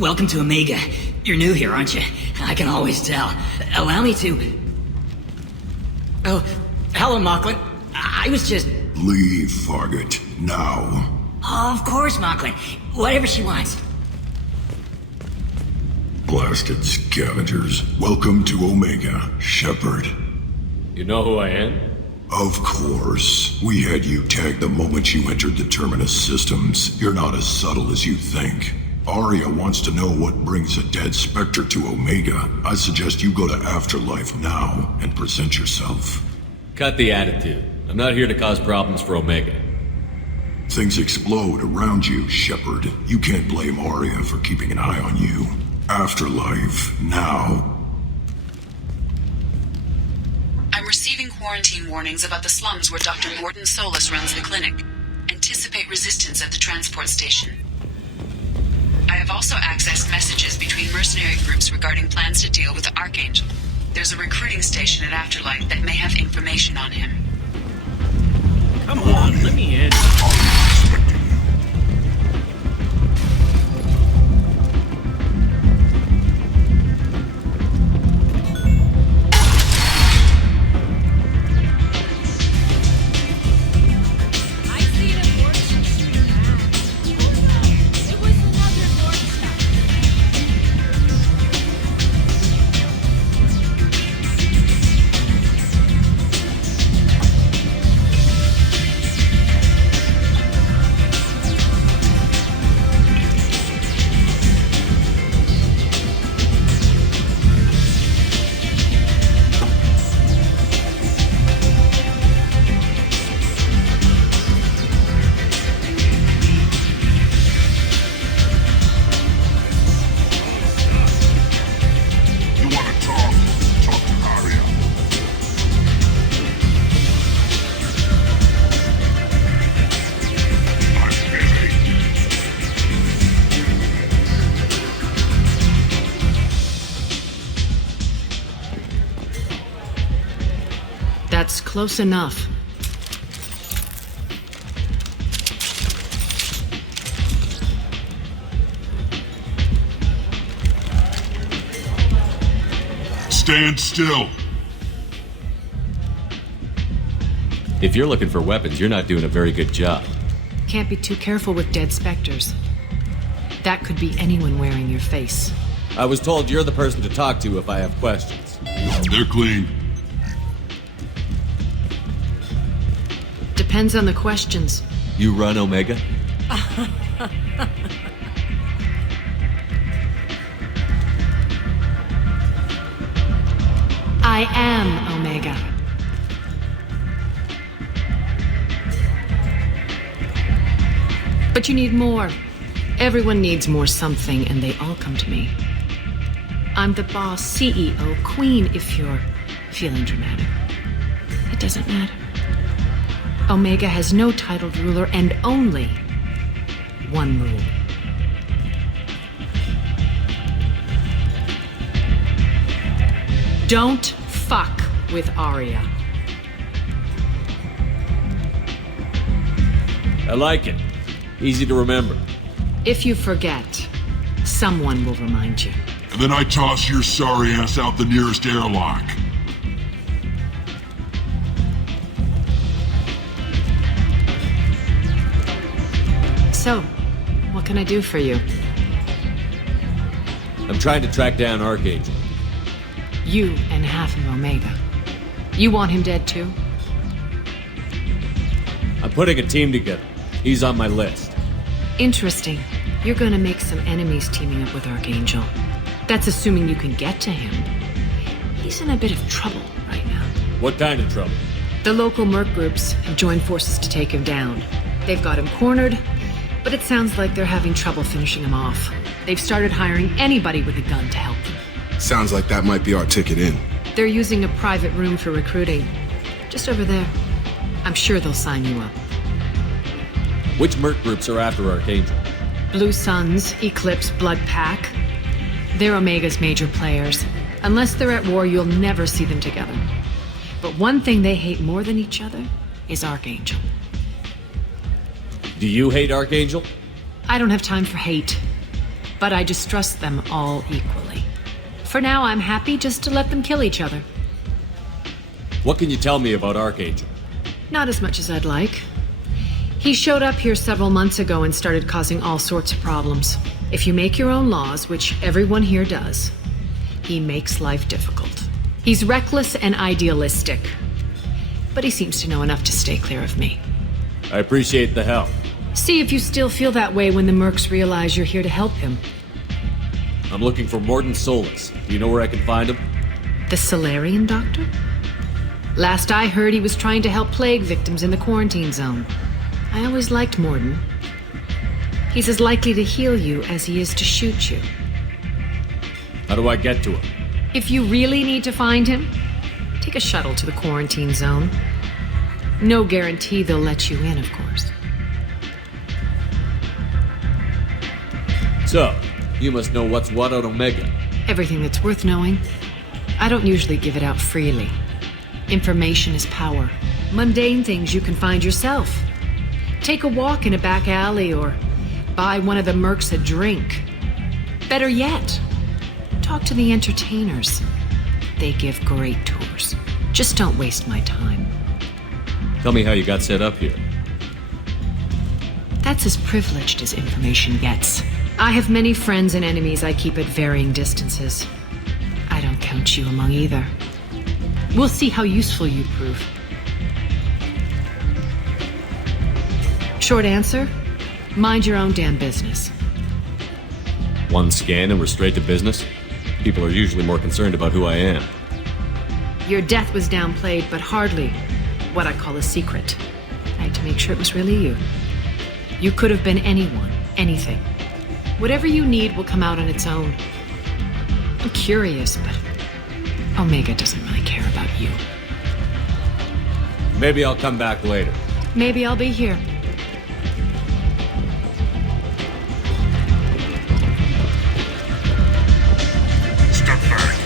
Welcome to Omega. You're new here, aren't you? I can always tell. Allow me to... Oh, hello, Mocklin. I was just... Leave, Fargate. Now. Oh, of course, Mocklin. Whatever she wants. Blasted scavengers. Welcome to Omega, Shepard. You know who I am? Of course. We had you tagged the moment you entered the Terminus systems. You're not as subtle as you think. Arya wants to know what brings a dead Spectre to Omega. I suggest you go to Afterlife now and present yourself. Cut the attitude. I'm not here to cause problems for Omega. Things explode around you, Shepard. You can't blame Arya for keeping an eye on you. Afterlife, now. I'm receiving quarantine warnings about the slums where Dr. Morden Solus runs the clinic. Anticipate resistance at the transport station. I have also accessed messages between mercenary groups regarding plans to deal with the Archangel. There's a recruiting station at Afterlife that may have information on him. Come on, let me in. That's close enough. Stand still. If you're looking for weapons, you're not doing a very good job. Can't be too careful with dead specters. That could be anyone wearing your face. I was told you're the person to talk to if I have questions. They're clean. Depends on the questions. You run Omega? I am Omega. But you need more. Everyone needs more something, and they all come to me. I'm the boss, CEO, queen, if you're feeling dramatic. It doesn't matter. Omega has no titled ruler and only one rule. Don't fuck with Arya. I like it. Easy to remember. If you forget, someone will remind you. And then I toss your sorry ass out the nearest airlock. So, what can I do for you? I'm trying to track down Archangel. You and half of Omega. You want him dead too? I'm putting a team together. He's on my list. Interesting. You're gonna make some enemies teaming up with Archangel. That's assuming you can get to him. He's in a bit of trouble right now. What kind of trouble? The local merc groups have joined forces to take him down. They've got him cornered, but it sounds like they're having trouble finishing him off. They've started hiring anybody with a gun to help them. Sounds like that might be our ticket in. They're using a private room for recruiting. Just over there. I'm sure they'll sign you up. Which merc groups are after Archangel? Blue Suns, Eclipse, Blood Pack. They're Omega's major players. Unless they're at war, you'll never see them together. But one thing they hate more than each other is Archangel. Do you hate Archangel? I don't have time for hate. but I distrust them all equally. For now, I'm happy just to let them kill each other. What can you tell me about Archangel? Not as much as I'd like. He showed up here several months ago and started causing all sorts of problems. If you make your own laws, which everyone here does, he makes life difficult. He's reckless and idealistic, but he seems to know enough to stay clear of me. I appreciate the help. See if you still feel that way when the mercs realize you're here to help him. I'm looking for Morden Solus. Do you know where I can find him? The Solarian doctor? Last I heard, he was trying to help plague victims in the quarantine zone. I always liked Morden. He's as likely to heal you as he is to shoot you. How do I get to him? If you really need to find him, take a shuttle to the quarantine zone. No guarantee they'll let you in, of course. So, you must know what's what on Omega. Everything that's worth knowing. I don't usually give it out freely. Information is power. Mundane things you can find yourself. Take a walk in a back alley or buy one of the mercs a drink. Better yet, talk to the entertainers. They give great tours. Just don't waste my time. Tell me how you got set up here. That's as privileged as information gets. I have many friends and enemies I keep at varying distances. I don't count you among either. We'll see how useful you prove. Short answer, mind your own damn business. One scan and we're straight to business? People are usually more concerned about who I am. Your death was downplayed, but hardly what I call a secret. I had to make sure it was really you. You could have been anyone, anything. Whatever you need will come out on its own. I'm curious, but Omega doesn't really care about you. Maybe I'll come back later. Maybe I'll be here. Step back.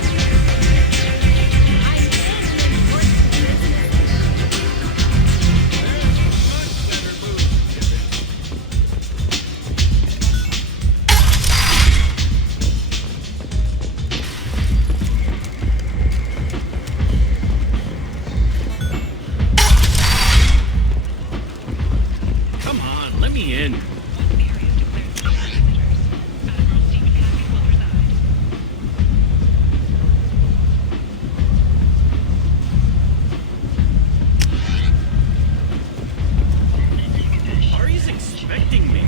Come on, let me in. Ari's expecting me.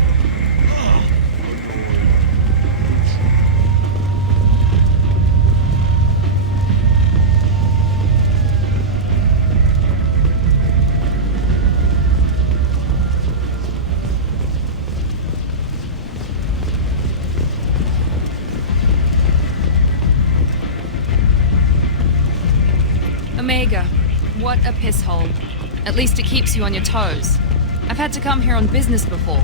Omega, what a piss hole. At least it keeps you on your toes. I've had to come here on business before.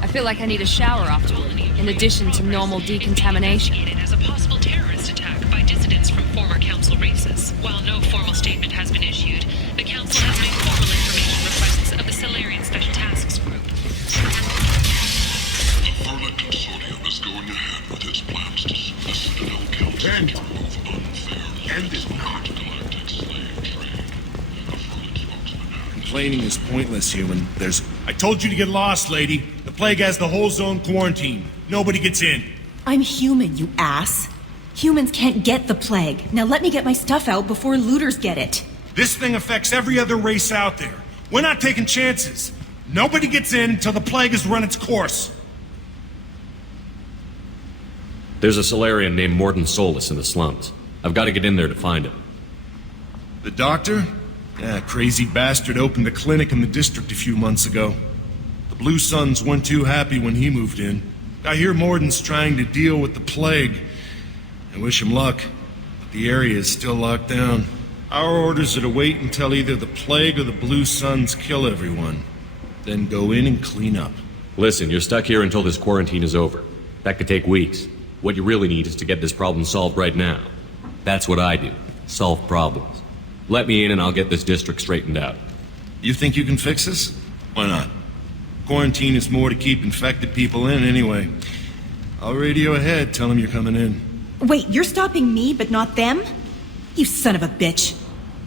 I feel like I need a shower afterward, in addition to normal decontamination. As a possible terrorist attack by dissidents from former council races. While no formal statement has been issued, the council has made formal information requests of the Solarian Special Tasks Group. The Verlet Consortium is going ahead with its plans to sue the Citadel Council And- for both unfair and is not. galactic slave trade. The Verlet spokesman has Complaining is pointless, human. I told you to get lost, lady. The plague has the whole zone quarantined. Nobody gets in. I'm human, you ass. Humans can't get the plague. Now let me get my stuff out before looters get it. This thing affects every other race out there. We're not taking chances. Nobody gets in until the plague has run its course. There's a Solarian named Morden Solus in the slums. I've got to get in there to find him. The doctor? Yeah, crazy bastard opened a clinic in the district a few months ago. The Blue Suns weren't too happy when he moved in. I hear Morden's trying to deal with the plague. I wish him luck, but the area is still locked down. Our orders are to wait until either the plague or the Blue Suns kill everyone. Then go in and clean up. Listen, you're stuck here until this quarantine is over. That could take weeks. What you really need is to get this problem solved right now. That's what I do. Solve problems. Let me in and I'll get this district straightened out. You think you can fix this? Why not? Quarantine is more to keep infected people in anyway. I'll radio ahead, tell them you're coming in. Wait, you're stopping me, but not them? You son of a bitch.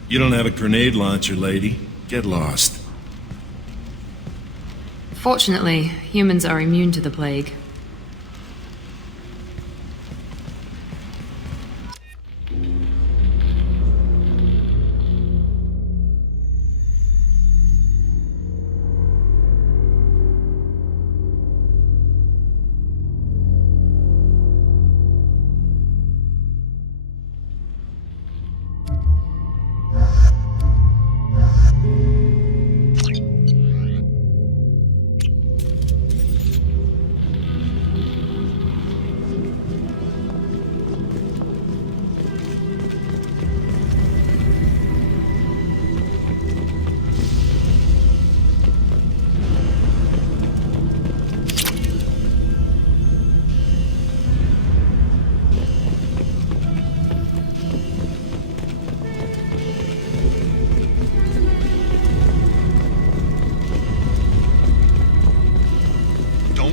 You don't have a grenade launcher, lady. Get lost. Fortunately, humans are immune to the plague.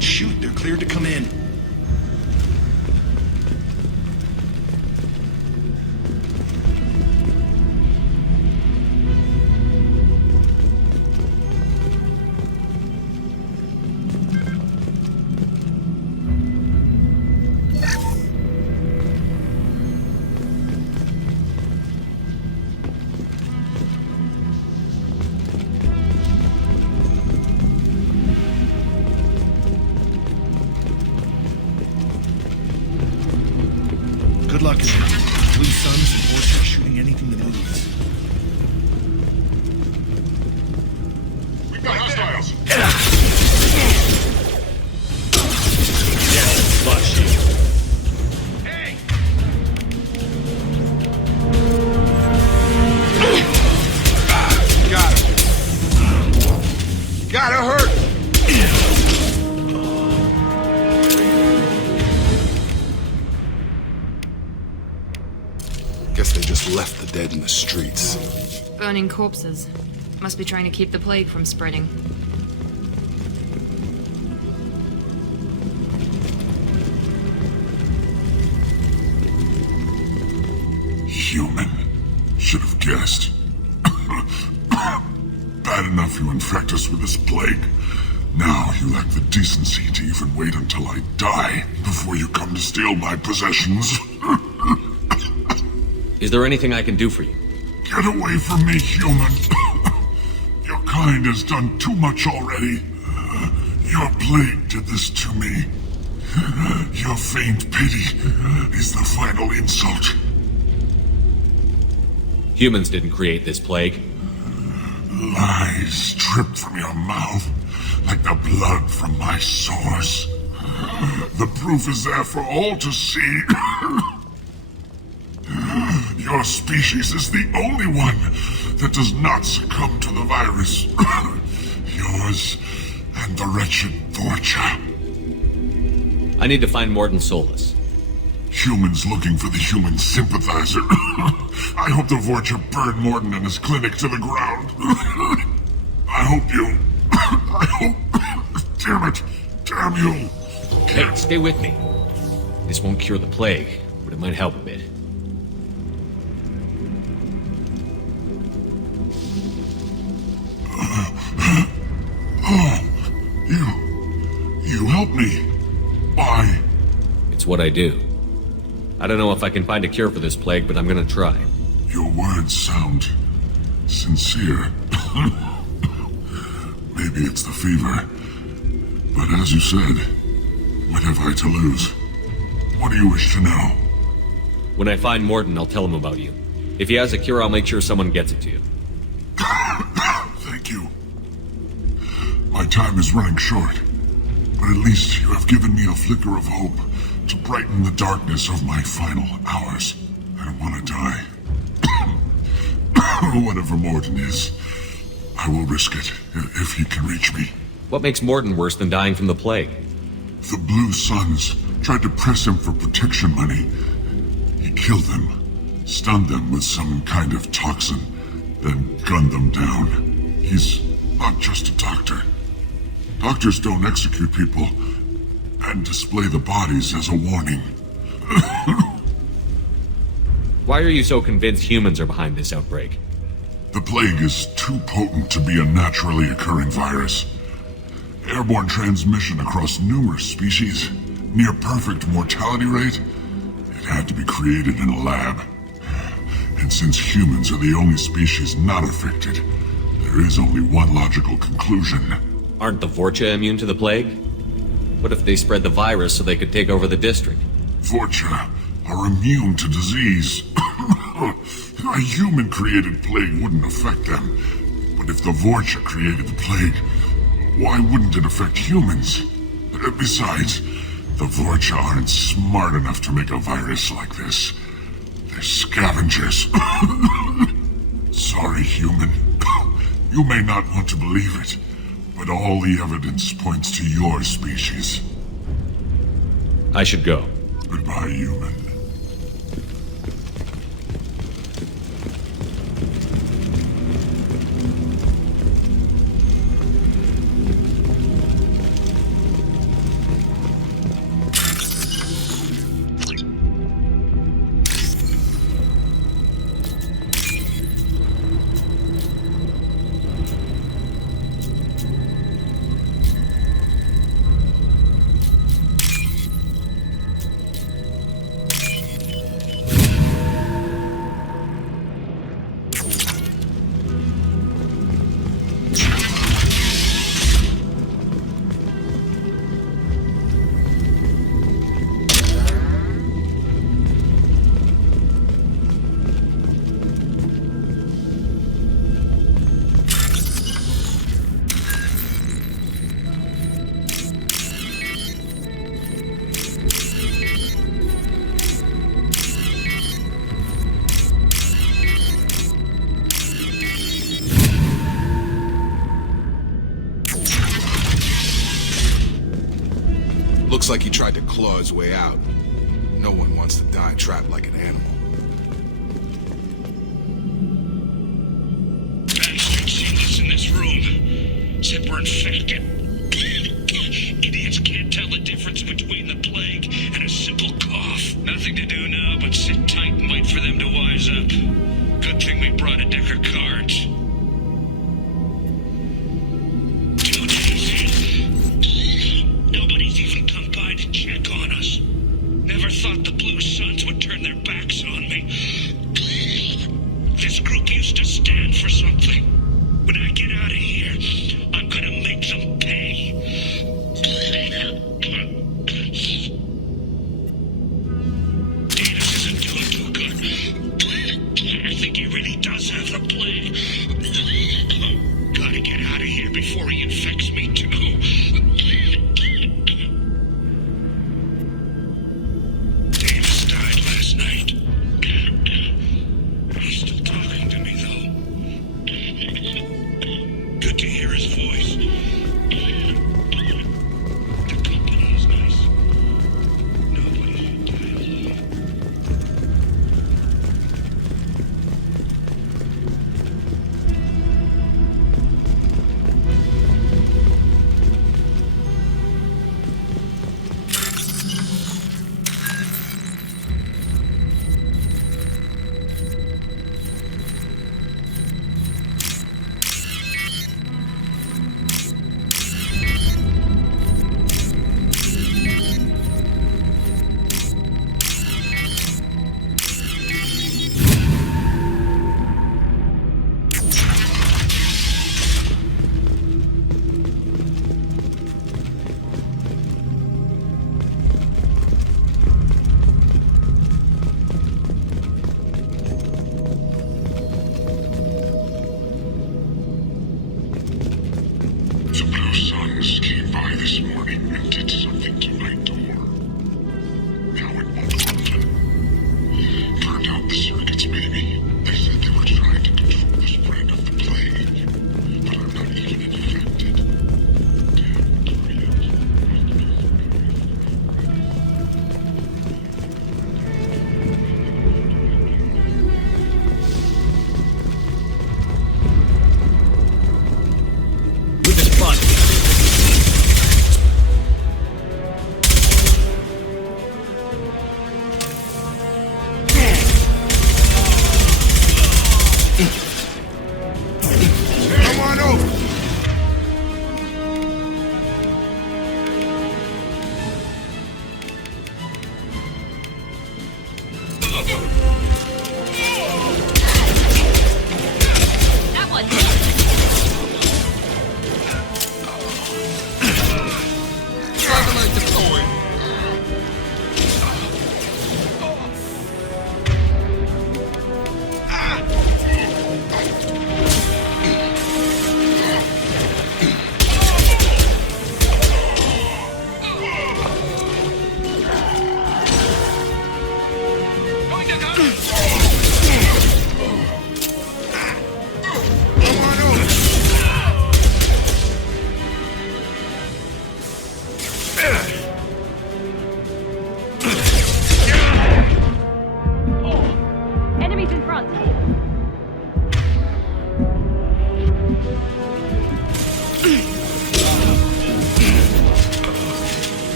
Shoot, they're cleared to come in. Good luck. Blue suns and orchards shooting anything that moves. We got hostiles! Yeah, flush you. Hey! Got him. Gotta hurt! Guess they just left the dead in the streets. Burning corpses. Must be trying to keep the plague from spreading. Human. Should have guessed. Bad enough you infect us with this plague. Now you lack the decency to even wait until I die before you come to steal my possessions. Is there anything I can do for you? Get away from me, human. Your kind has done too much already. Your plague did this to me. Your feigned pity is the final insult. Humans didn't create this plague. Lies dripped from your mouth like the blood from my sores. The proof is there for all to see. Your species is the only one that does not succumb to the virus. Yours and the wretched Vorcha. I need to find Morton Solus. Humans looking for the human sympathizer. I hope the Vorcha burned Morton and his clinic to the ground. I hope you... I hope... Damn it. Damn you. Hey, stay with me. This won't cure the plague, but it might help a bit. You help me. Why? It's what I do. I don't know if I can find a cure for this plague, but I'm gonna try. Your words sound sincere. Maybe it's the fever. But as you said, what have I to lose? What do you wish to know? When I find Morton, I'll tell him about you. If he has a cure, I'll make sure someone gets it to you. Thank you. My time is running short, but at least you have given me a flicker of hope to brighten the darkness of my final hours. I don't want to die. Whatever Morton is, I will risk it if he can reach me. What makes Morton worse than dying from the plague? The Blue Suns tried to press him for protection money. He killed them, stunned them with some kind of toxin, then gunned them down. He's not just a doctor. Doctors don't execute people, and display the bodies as a warning. Why are you so convinced humans are behind this outbreak? The plague is too potent to be a naturally occurring virus. Airborne transmission across numerous species, near perfect mortality rate. It had to be created in a lab. And since humans are the only species not affected, there is only one logical conclusion. Aren't the Vorcha immune to the plague? What if they spread the virus so they could take over the district? Vorcha are immune to disease. A human-created plague wouldn't affect them. But if the Vorcha created the plague, why wouldn't it affect humans? Besides, the Vorcha aren't smart enough to make a virus like this. They're scavengers. Sorry, human. You may not want to believe it, but all the evidence points to your species. I should go. Goodbye, human. Looks like he tried to claw his way out. No one wants to die trapped like an animal. Bastard sealed us in this room. Said we're infected. Idiots can't tell the difference between the plague and a simple cough. Nothing to do now but sit tight and wait for them to wise up. Good thing we brought a deck of cards. 2 days in. Nobody's even come by to check on us. Never thought the Blue Suns would turn their backs on me. This group used to stand for something. When I get out of here, I'm gonna make them pay. Davis isn't doing too good. I think he really does have the plague. Gotta get out of here before he infects me too. Davis died last night. He's still talking to me, though. Good to hear his voice. The company is nice. Nobody should die alone.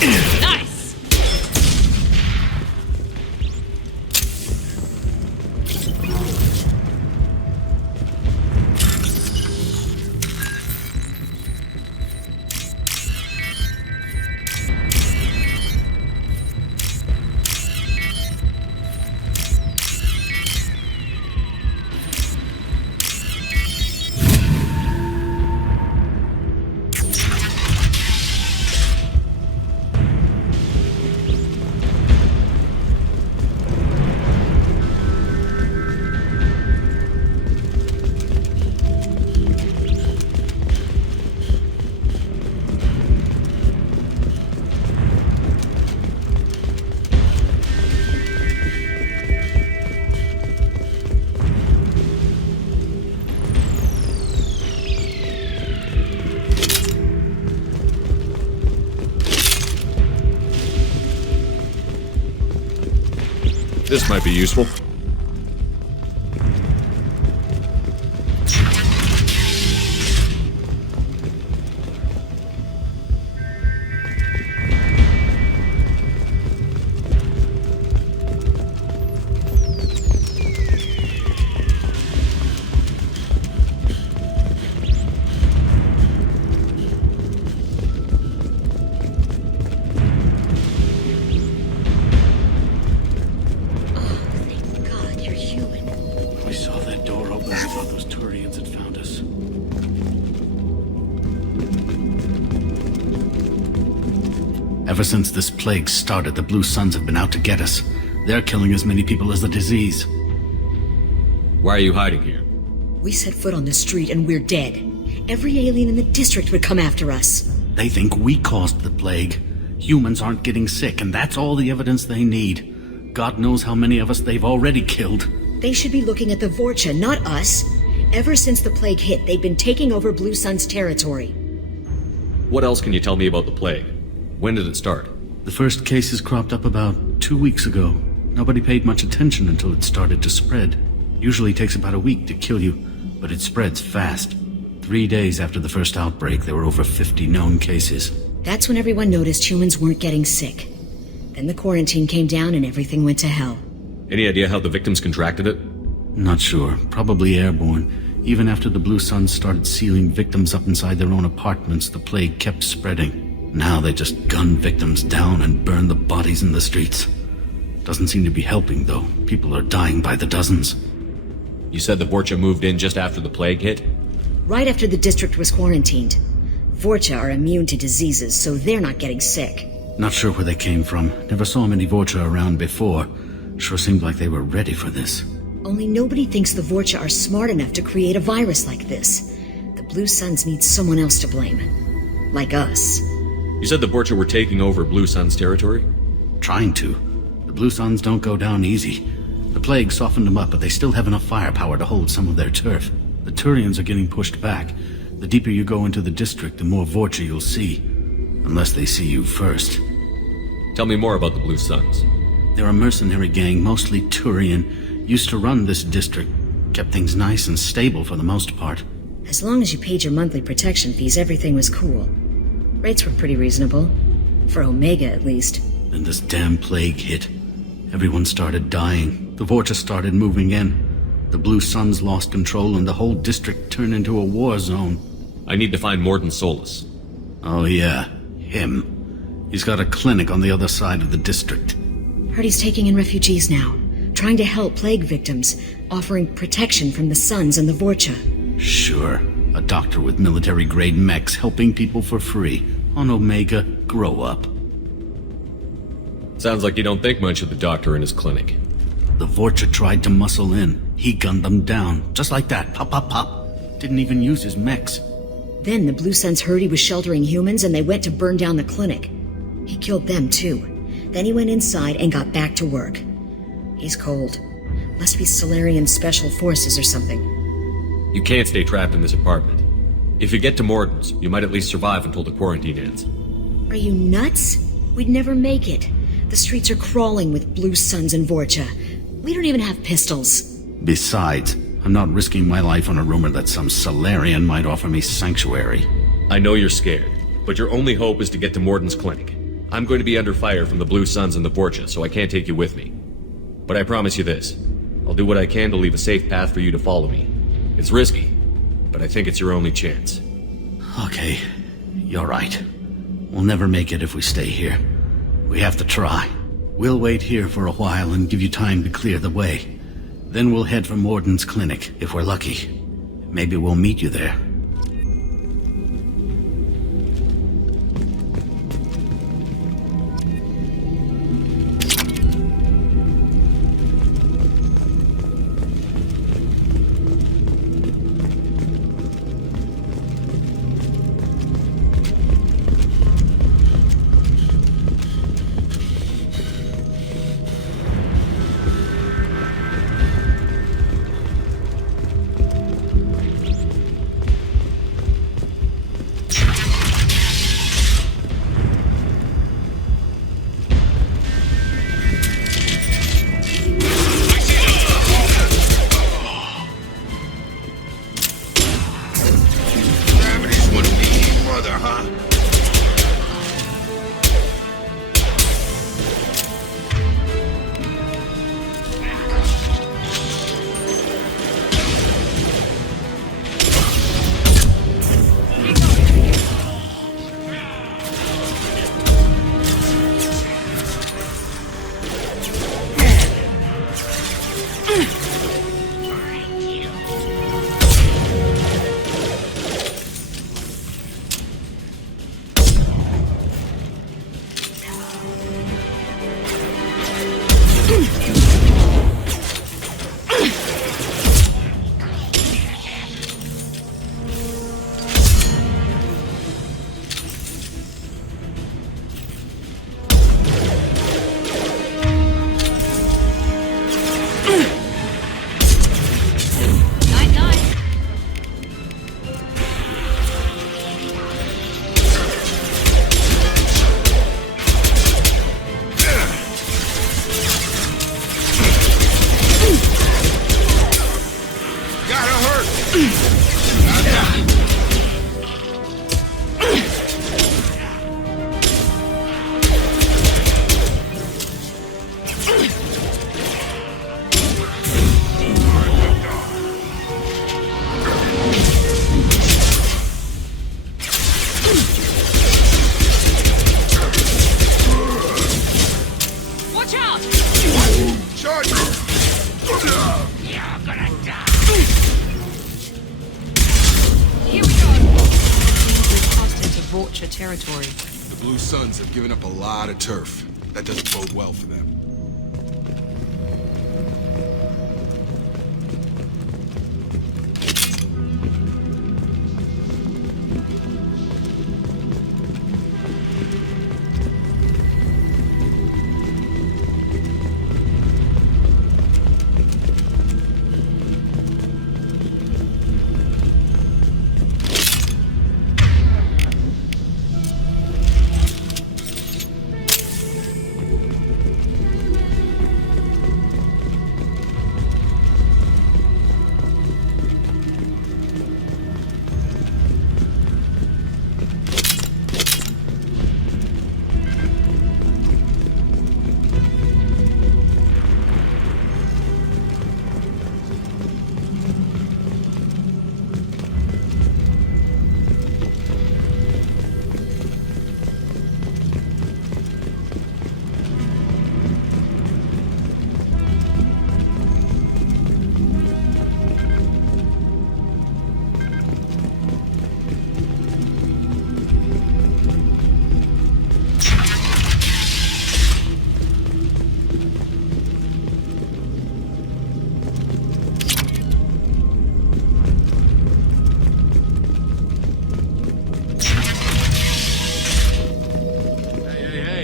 Nice! This might be useful. Ever since this plague started, the Blue Suns have been out to get us. They're killing as many people as the disease. Why are you hiding here? We set foot on the street and we're dead. Every alien in the district would come after us. They think we caused the plague. Humans aren't getting sick, and that's all the evidence they need. God knows how many of us they've already killed. They should be looking at the Vorcha, not us. Ever since the plague hit, they've been taking over Blue Sun's territory. What else can you tell me about the plague? When did it start? The first cases cropped up about 2 weeks ago. Nobody paid much attention until it started to spread. Usually takes about a week to kill you, but it spreads fast. 3 days after the first outbreak, there were over 50 known cases. That's when everyone noticed humans weren't getting sick. Then the quarantine came down and everything went to hell. Any idea how the victims contracted it? Not sure. Probably airborne. Even after the Blue Suns started sealing victims up inside their own apartments, the plague kept spreading. Now they just gun victims down and burn the bodies in the streets. Doesn't seem to be helping, though. People are dying by the dozens. You said the Vorcha moved in just after the plague hit? Right after the district was quarantined. Vorcha are immune to diseases, so they're not getting sick. Not sure where they came from. Never saw many Vorcha around before. Sure seemed like they were ready for this. Only nobody thinks the Vorcha are smart enough to create a virus like this. The Blue Suns need someone else to blame. Like us. You said the Vorcha were taking over Blue Sun's territory? Trying to. The Blue Suns don't go down easy. The plague softened them up, but they still have enough firepower to hold some of their turf. The Turians are getting pushed back. The deeper you go into the district, the more Vorcha you'll see. Unless they see you first. Tell me more about the Blue Suns. They're a mercenary gang, mostly Turian. Used to run this district. Kept things nice and stable for the most part. As long as you paid your monthly protection fees, everything was cool. Rates were pretty reasonable. For Omega, at least. Then this damn plague hit. Everyone started dying. The Vorcha started moving in. The Blue Suns lost control and the whole district turned into a war zone. I need to find Morden Solus. Oh yeah, him. He's got a clinic on the other side of the district. Heard he's taking in refugees now. Trying to help plague victims. Offering protection from the Suns and the Vorcha. Sure. A doctor with military-grade mechs helping people for free. On Omega, grow up. Sounds like you don't think much of the doctor in his clinic. The Vorcha tried to muscle in. He gunned them down. Just like that. Pop, pop, pop. Didn't even use his mechs. Then the Blue Suns heard he was sheltering humans and they went to burn down the clinic. He killed them too. Then he went inside and got back to work. He's cold. Must be Solarian Special Forces or something. You can't stay trapped in this apartment. If you get to Morden's, you might at least survive until the quarantine ends. Are you nuts? We'd never make it. The streets are crawling with Blue Suns and Vorcha. We don't even have pistols. Besides, I'm not risking my life on a rumor that some Solarian might offer me sanctuary. I know you're scared, but your only hope is to get to Morden's clinic. I'm going to be under fire from the Blue Suns and the Vorcha, so I can't take you with me. But I promise you this. I'll do what I can to leave a safe path for you to follow me. It's risky, but I think it's your only chance. Okay, you're right. We'll never make it if we stay here. We have to try. We'll wait here for a while and give you time to clear the way. Then we'll head for Morden's clinic, if we're lucky. Maybe we'll meet you there. Territory. The Blue Suns have given up a lot of turf. That doesn't bode well for them.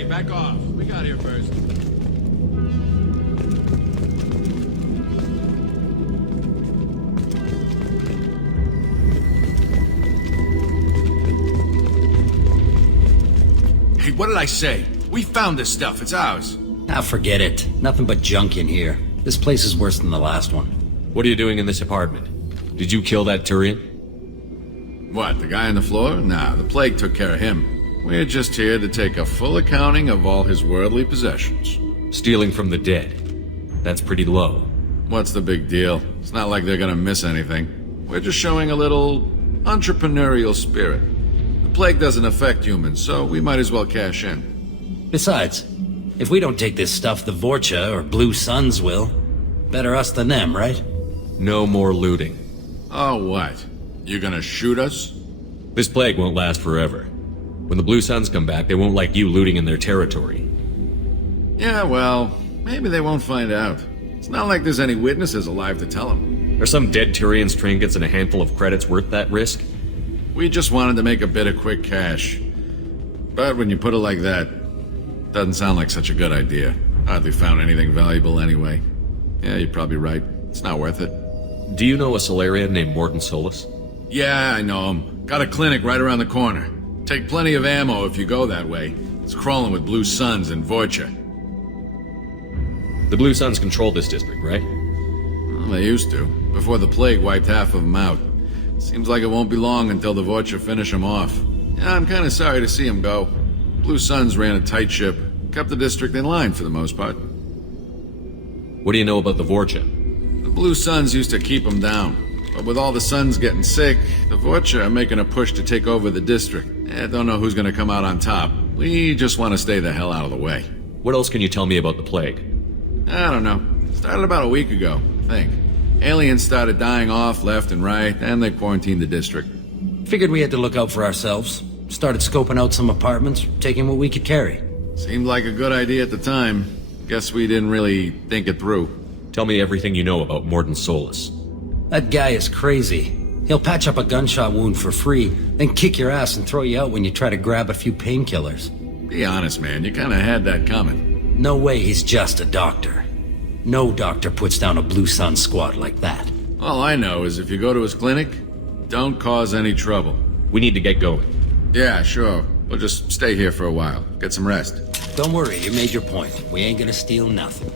Back off. We got here first. Hey, what did I say? We found this stuff. It's ours. Ah, forget it. Nothing but junk in here. This place is worse than the last one. What are you doing in this apartment? Did you kill that Turian? What, the guy on the floor? Nah, the plague took care of him. We're just here to take a full accounting of all his worldly possessions. Stealing from the dead. That's pretty low. What's the big deal? It's not like they're gonna miss anything. We're just showing a little entrepreneurial spirit. The plague doesn't affect humans, so we might as well cash in. Besides, if we don't take this stuff, the Vorcha or Blue Suns will. Better us than them, right? No more looting. Oh, what? You gonna shoot us? This plague won't last forever. When the Blue Suns come back, they won't like you looting in their territory. Yeah, well, maybe they won't find out. It's not like there's any witnesses alive to tell them. Are some dead Tyrion's trinkets and a handful of credits worth that risk? We just wanted to make a bit of quick cash. But when you put it like that, doesn't sound like such a good idea. Hardly found anything valuable anyway. Yeah, you're probably right. It's not worth it. Do you know a Solarian named Morden Solus? Yeah, I know him. Got a clinic right around the corner. Take plenty of ammo if you go that way. It's crawling with Blue Suns and Vorcha. The Blue Suns control this district, right? Well, they used to, before the plague wiped half of them out. Seems like it won't be long until the Vorcha finish them off. Yeah, I'm kind of sorry to see them go. Blue Suns ran a tight ship, kept the district in line for the most part. What do you know about the Vorcha? The Blue Suns used to keep them down. But with all the Suns getting sick, the Vorcha are making a push to take over the district. I don't know who's gonna come out on top. We just want to stay the hell out of the way. What else can you tell me about the plague? I don't know. Started about a week ago, I think. Aliens started dying off left and right, and they quarantined the district. Figured we had to look out for ourselves. Started scoping out some apartments, taking what we could carry. Seemed like a good idea at the time. Guess we didn't really think it through. Tell me everything you know about Morden Solus. That guy is crazy. He'll patch up a gunshot wound for free, then kick your ass and throw you out when you try to grab a few painkillers. Be honest, man, you kinda had that coming. No way he's just a doctor. No doctor puts down a Blue Sun squad like that. All I know is if you go to his clinic, don't cause any trouble. We need to get going. Yeah, sure. We'll just stay here for a while. Get some rest. Don't worry, you made your point. We ain't gonna steal nothing.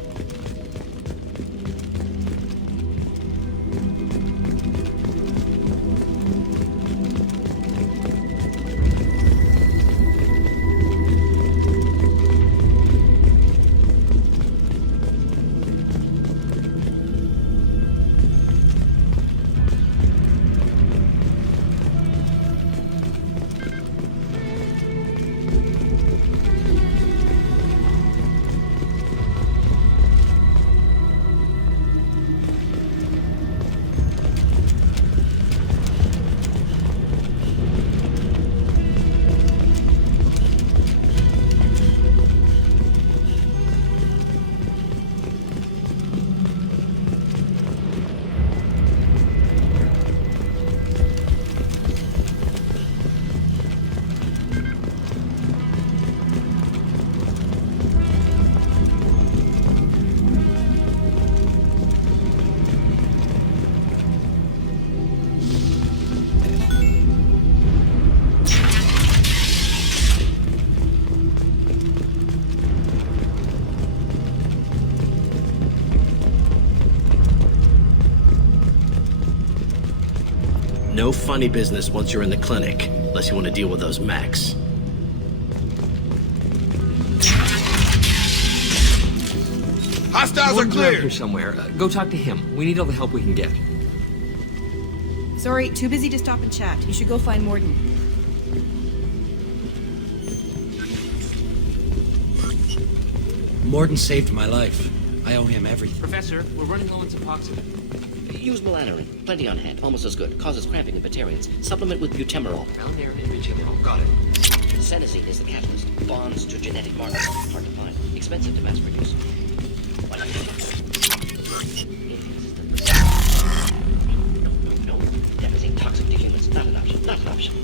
No funny business once you're in the clinic, unless you want to deal with those mechs. Hostiles are clear! Here somewhere. Go talk to him. We need all the help we can get. Sorry, too busy to stop and chat. You should go find Morden. Morden saved my life. I owe him everything. Professor, we're running low on Suboxone. Use melanorin. Plenty on hand. Almost as good. Causes cramping in Batarians. Supplement with butemerol. Malnarin and butemerol. Got it. Senescene is the catalyst. Bonds to genetic markers. Hard to find. Expensive to mass produce. No. Deficing toxic to humans. Not an option. Not an option.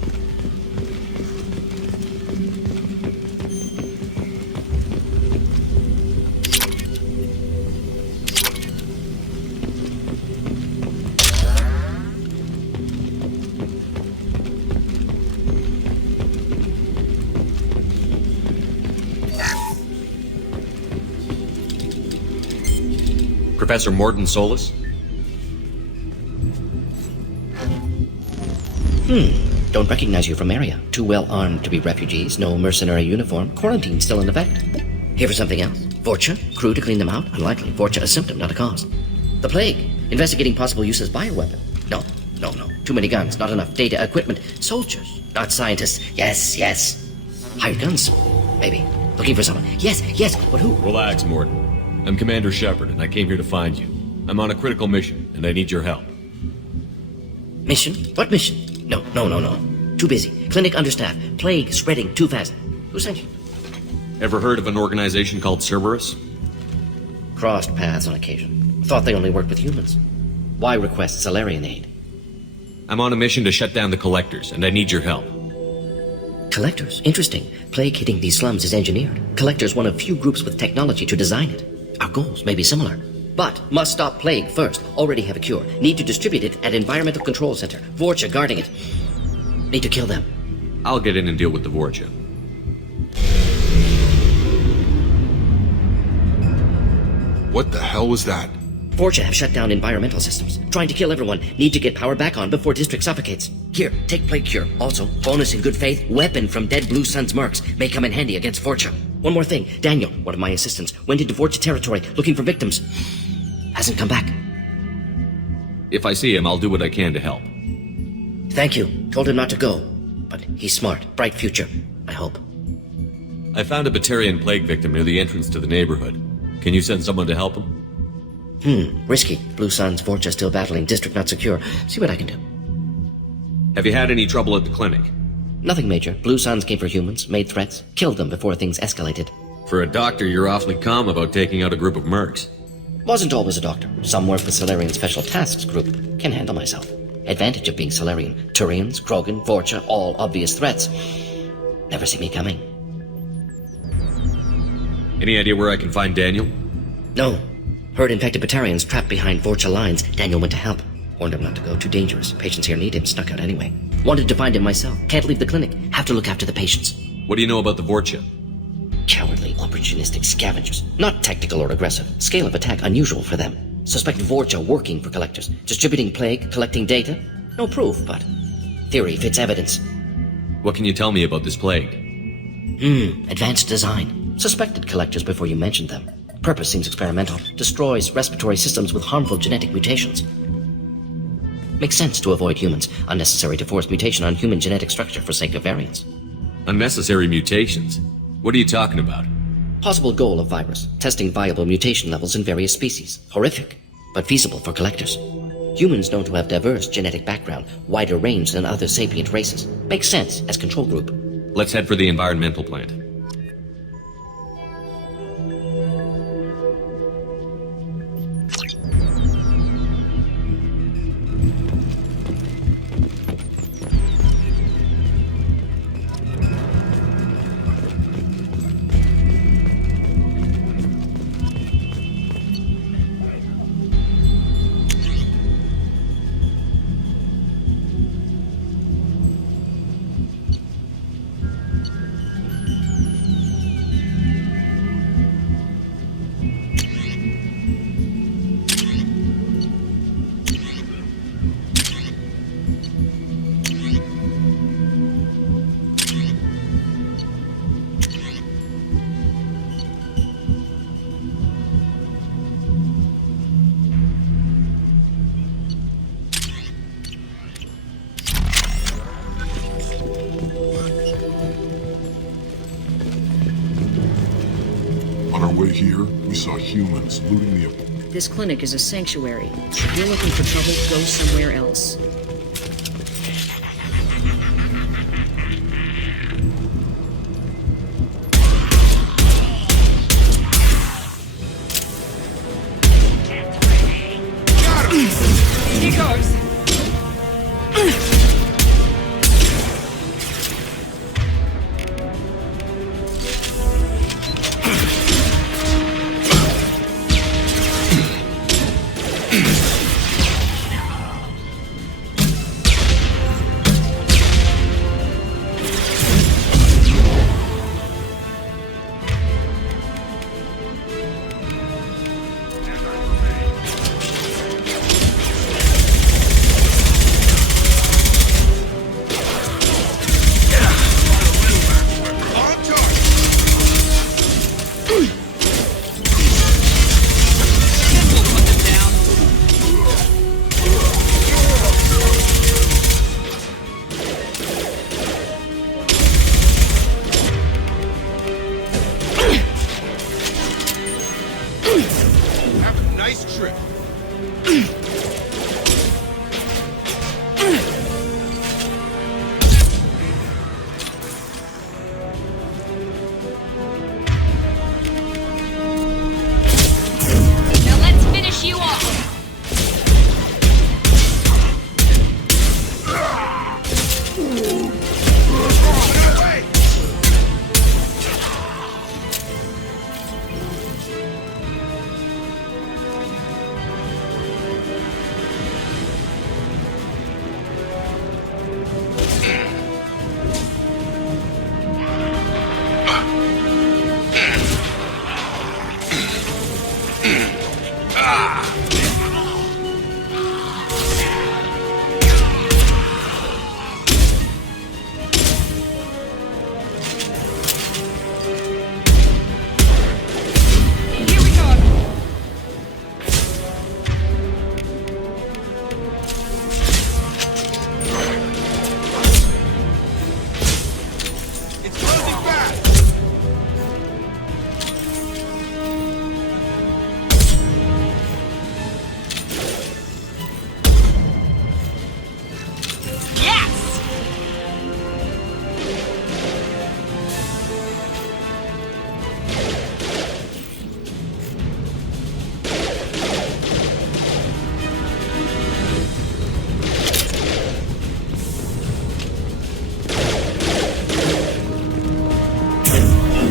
Professor Morden Solus? Don't recognize you from area. Too well armed to be refugees, no mercenary uniform, quarantine still in effect. Here for something else? Vorcha? Crew to clean them out? Unlikely. Vorcha a symptom, not a cause. The plague? Investigating possible use as bioweapon? No. Too many guns, not enough data, equipment. Soldiers, not scientists. Yes. Hired guns? Maybe. Looking for someone. Yes, but who? Relax, Morton. I'm Commander Shepard, and I came here to find you. I'm on a critical mission, and I need your help. Mission? What mission? No. Too busy. Clinic understaffed. Plague spreading too fast. Who sent you? Ever heard of an organization called Cerberus? Crossed paths on occasion. Thought they only worked with humans. Why request Salarian aid? I'm on a mission to shut down the collectors, and I need your help. Collectors? Interesting. Plague hitting these slums is engineered. Collectors one of few groups with technology to design it. Our goals may be similar. But must stop plague first. Already have a cure. Need to distribute it at Environmental Control Center. Vorcha guarding it. Need to kill them. I'll get in and deal with the Vorcha. What the hell was that? Vorcha have shut down environmental systems. Trying to kill everyone. Need to get power back on before district suffocates. Here, take plague cure. Also, bonus in good faith, weapon from dead Blue Sun's mercs. May come in handy against Vorcha. One more thing. Daniel, one of my assistants, went into Vorcha territory looking for victims. Hasn't come back. If I see him, I'll do what I can to help. Thank you. Told him not to go. But he's smart. Bright future. I hope. I found a Batarian plague victim near the entrance to the neighborhood. Can you send someone to help him? Risky. Blue Sun's Vorcha still battling. District not secure. See what I can do. Have you had any trouble at the clinic? Nothing major. Blue Suns came for humans, made threats, killed them before things escalated. For a doctor, you're awfully calm about taking out a group of mercs. Wasn't always a doctor. Some work with Salarian Special Tasks Group. Can handle myself. Advantage of being Salarian. Turians, Krogan, Vorcha, all obvious threats. Never see me coming. Any idea where I can find Daniel? No. Heard infected Batarians trapped behind Vorcha lines. Daniel went to help. Warned him not to go. Too dangerous. Patients here need him. Snuck out anyway. Wanted to find him myself. Can't leave the clinic. Have to look after the patients. What do you know about the Vorcha? Cowardly, opportunistic scavengers. Not tactical or aggressive. Scale of attack unusual for them. Suspect Vorcha working for collectors. Distributing plague, collecting data. No proof, but theory fits evidence. What can you tell me about this plague? Advanced design. Suspected collectors before you mentioned them. Purpose seems experimental. Destroys respiratory systems with harmful genetic mutations. Makes sense to avoid humans. Unnecessary to force mutation on human genetic structure for sake of variance. Unnecessary mutations? What are you talking about? Possible goal of virus. Testing viable mutation levels in various species. Horrific, but feasible for collectors. Humans known to have diverse genetic background, wider range than other sapient races. Makes sense as control group. Let's head for the environmental plant. On our way here, we saw humans looting the... This clinic is a sanctuary. If you're looking for trouble, go somewhere else. Here goes.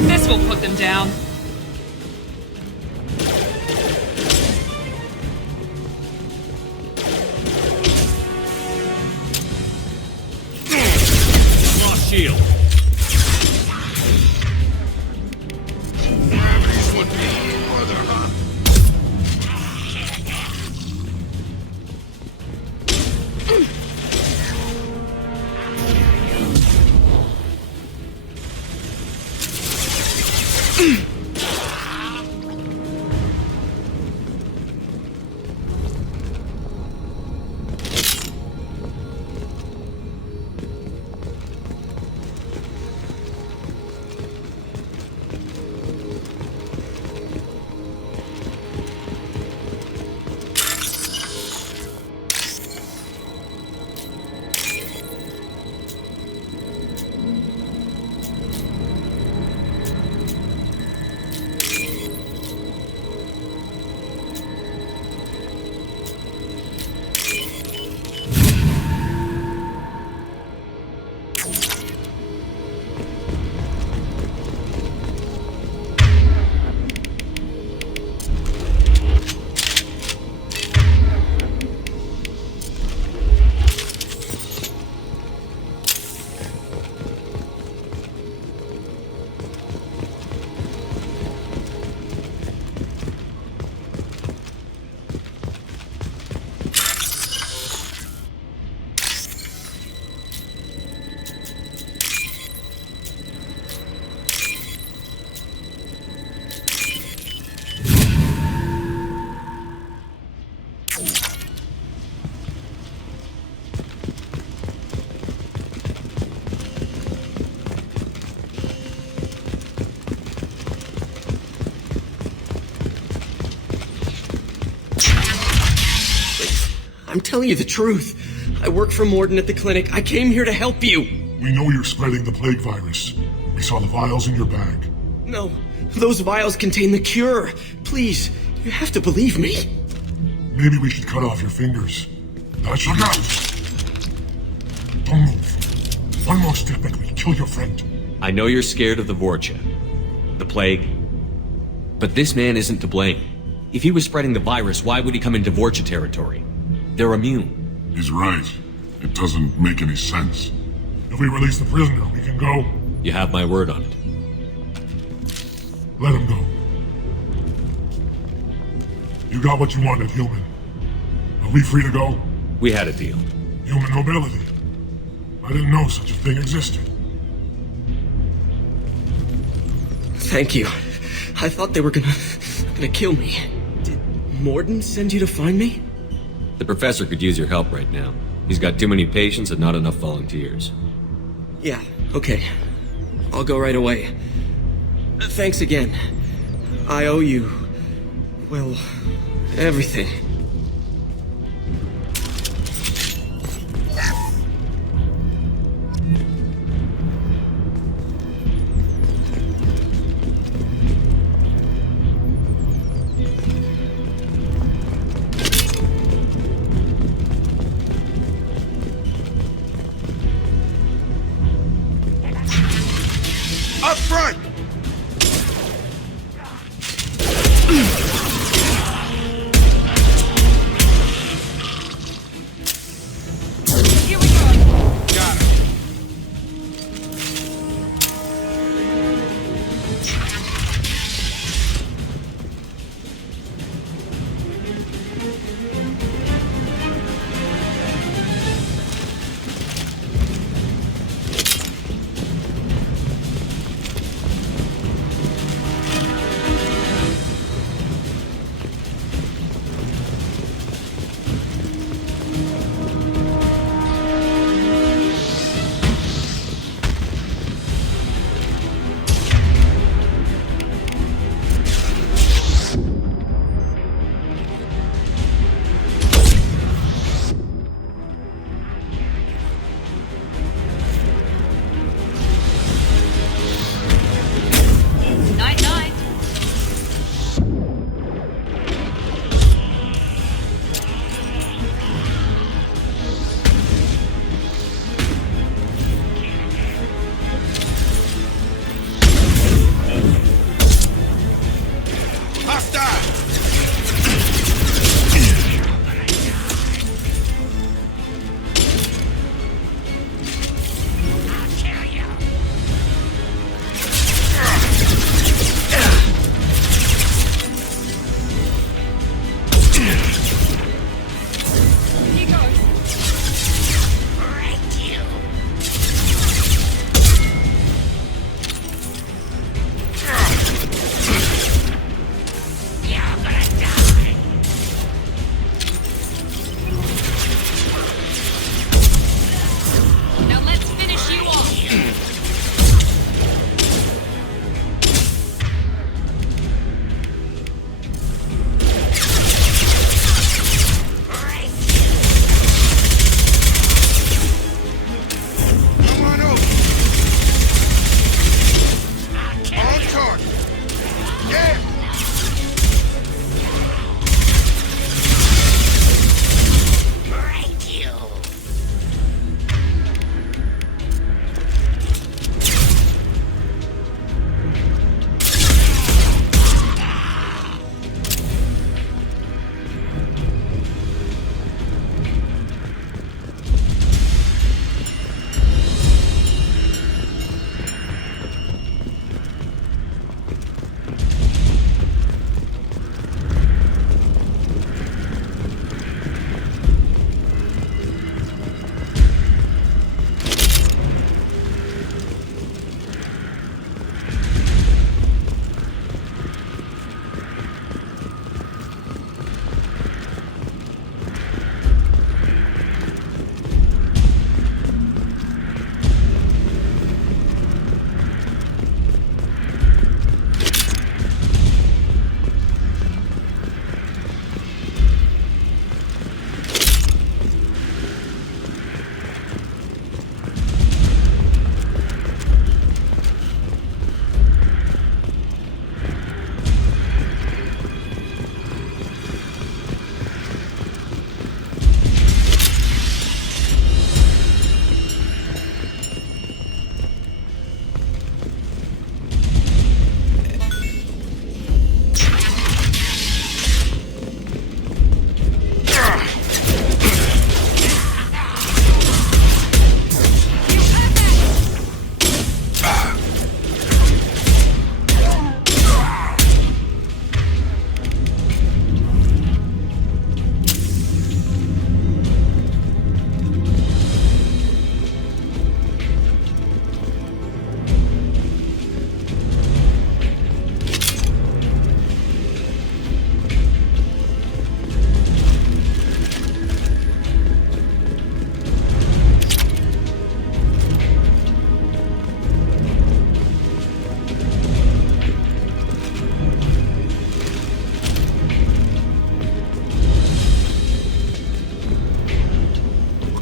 This will put them down. Lost shield. I'm telling you the truth. I work for Morden at the clinic. I came here to help you. We know you're spreading the plague virus. We saw the vials in your bag. No, those vials contain the cure. Please, you have to believe me. Maybe we should cut off your fingers. That should help. Don't move. One more step and we'll kill your friend. I know you're scared of the Vorcha, the plague, but this man isn't to blame. If he was spreading the virus, why would he come into Vorcha territory? They're immune. He's right. It doesn't make any sense. If we release the prisoner, we can go. You have my word on it. Let him go. You got what you wanted, human. Are we free to go? We had a deal. Human nobility. I didn't know such a thing existed. Thank you. I thought they were gonna kill me. Did Morden send you to find me? The professor could use your help right now. He's got too many patients and not enough volunteers. Yeah, okay. I'll go right away. Thanks again. I owe you, well, everything. Up front! Here we go. Got it.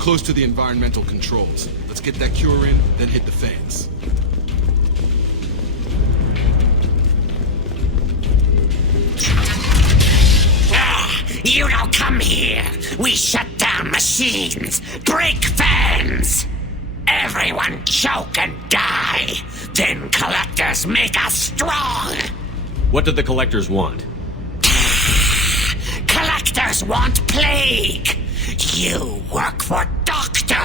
close to the environmental controls. Let's get that cure in, then hit the fans. You don't come here. We shut down machines, break fans. Everyone choke and die. Then collectors make us strong. What did the collectors want? Collectors want plague. You work for Doctor.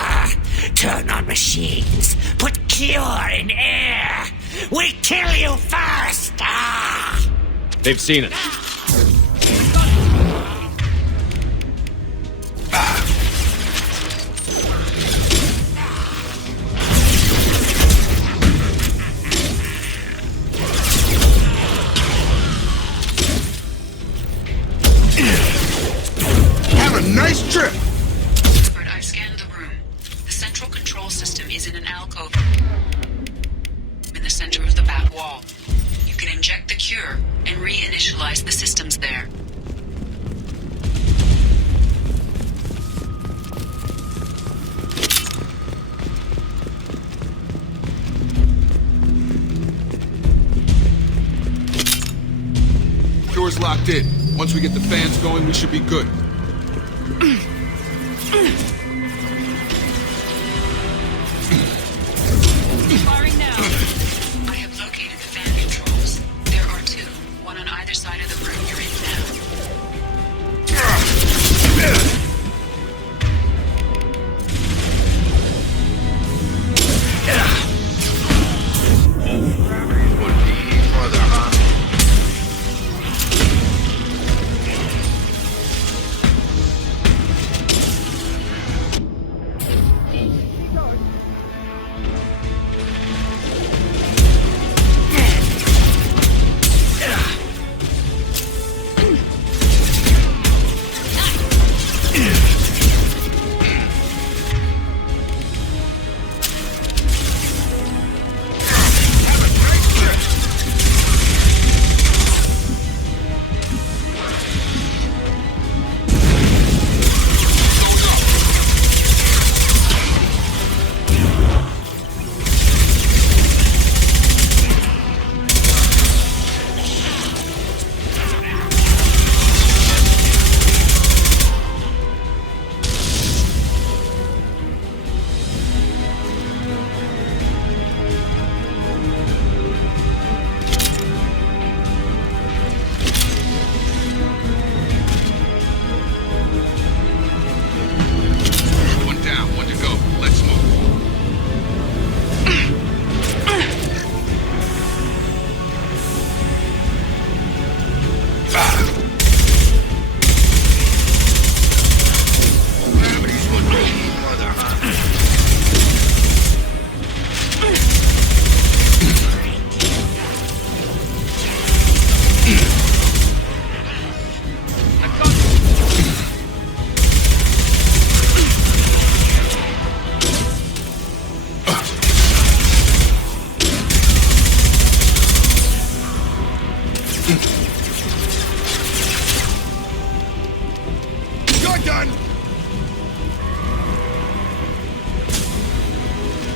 Turn on machines. Put cure in air. We kill you first. They've seen it. Have a nice trip! Shepard, I've scanned the room. The central control system is in an alcove in the center of the back wall. You can inject the cure and reinitialize the systems there. Cure's locked in. Once we get the fans going, we should be good. Firing now. I have located the fan controls. There are two, one on either side of the room you're in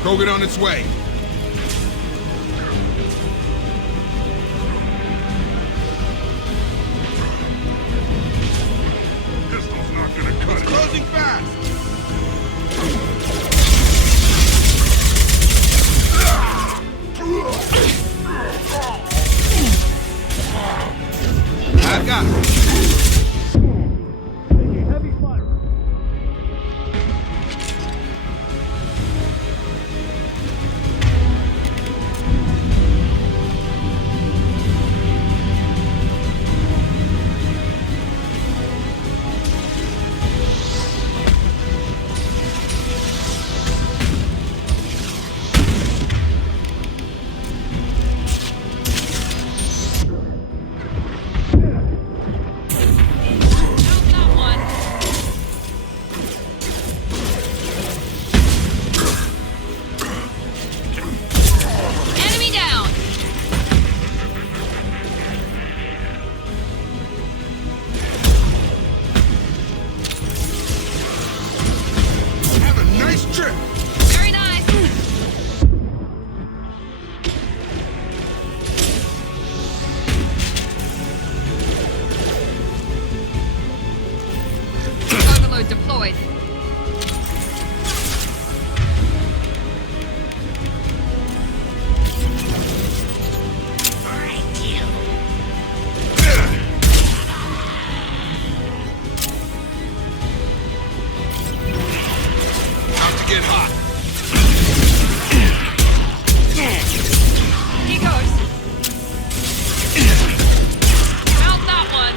Krogan on its way. Pistol's not gonna cut it. Closing fast! I've got it. Heavy fire. deployed. Out to get hot. Here goes. Mount that one.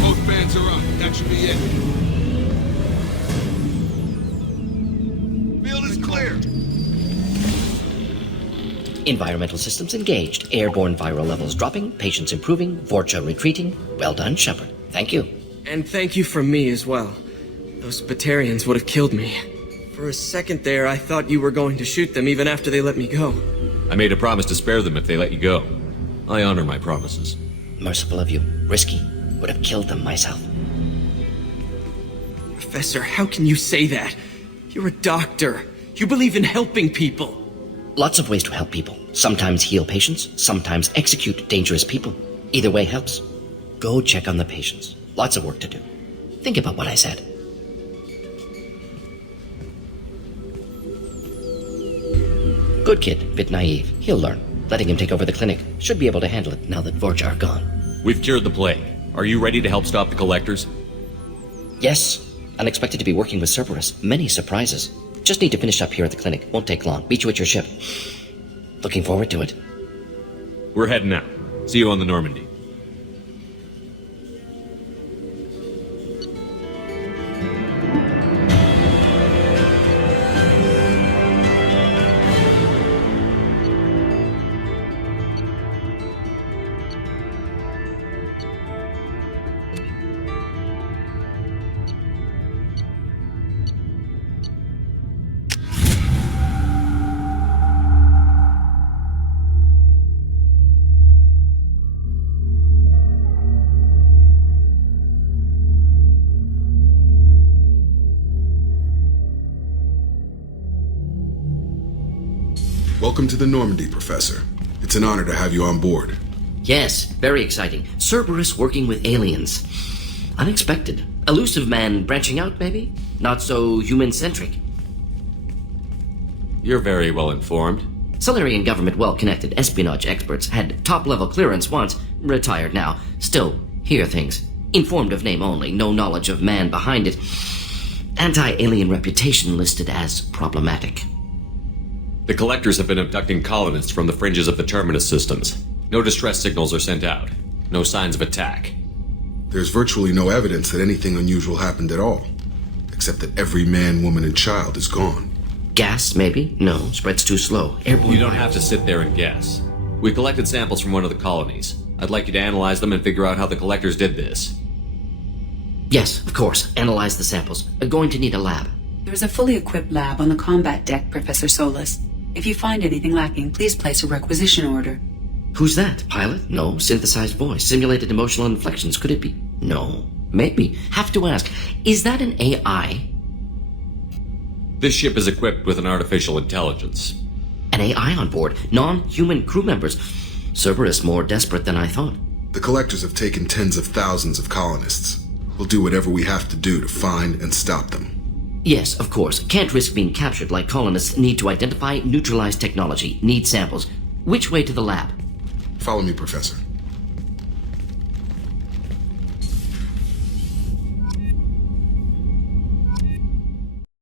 Both fans are up. That should be it. Field is clear. Environmental systems engaged. Airborne viral levels dropping. Patients improving. Vorcha retreating. Well done, Shepard. Thank you. And thank you from me as well. Those Batarians would have killed me. For a second there, I thought you were going to shoot them even after they let me go. I made a promise to spare them if they let you go. I honor my promises. Merciful of you. Risky. Would have killed them myself. Professor, how can you say that? You're a doctor. You believe in helping people. Lots of ways to help people. Sometimes heal patients, sometimes execute dangerous people. Either way helps. Go check on the patients. Lots of work to do. Think about what I said. Good kid, bit naive. He'll learn. Letting him take over the clinic. Should be able to handle it now that Vorcha are gone. We've cured the plague. Are you ready to help stop the collectors? Yes. Unexpected to be working with Cerberus. Many surprises. Just need to finish up here at the clinic. Won't take long. Meet you at your ship. Looking forward to it. We're heading out. See you on the Normandy. Welcome to the Normandy, Professor. It's an honor to have you on board. Yes, very exciting. Cerberus working with aliens. Unexpected. Elusive man branching out, maybe? Not so human-centric. You're very well informed. Solarian government well-connected espionage experts had top-level clearance once, retired now. Still, hear things. Informed of name only, no knowledge of man behind it. Anti-alien reputation listed as problematic. The collectors have been abducting colonists from the fringes of the terminus systems. No distress signals are sent out. No signs of attack. There's virtually no evidence that anything unusual happened at all, except that every man, woman, and child is gone. Gas, maybe? No, spreads too slow. Airborne. You don't have to sit there and guess. We collected samples from one of the colonies. I'd like you to analyze them and figure out how the collectors did this. Yes, of course. Analyze the samples. Going to need a lab. There's a fully equipped lab on the combat deck, Professor Solis. If you find anything lacking, please place a requisition order. Who's that? Pilot? No. Synthesized voice. Simulated emotional inflections. Could it be? No. Maybe. Have to ask. Is that an AI? This ship is equipped with an artificial intelligence. An AI on board. Non-human crew members. Cerberus more desperate than I thought. The collectors have taken tens of thousands of colonists. We'll do whatever we have to do to find and stop them. Yes, of course. Can't risk being captured like colonists. Need to identify, neutralize technology. Need samples. Which way to the lab? Follow me, Professor.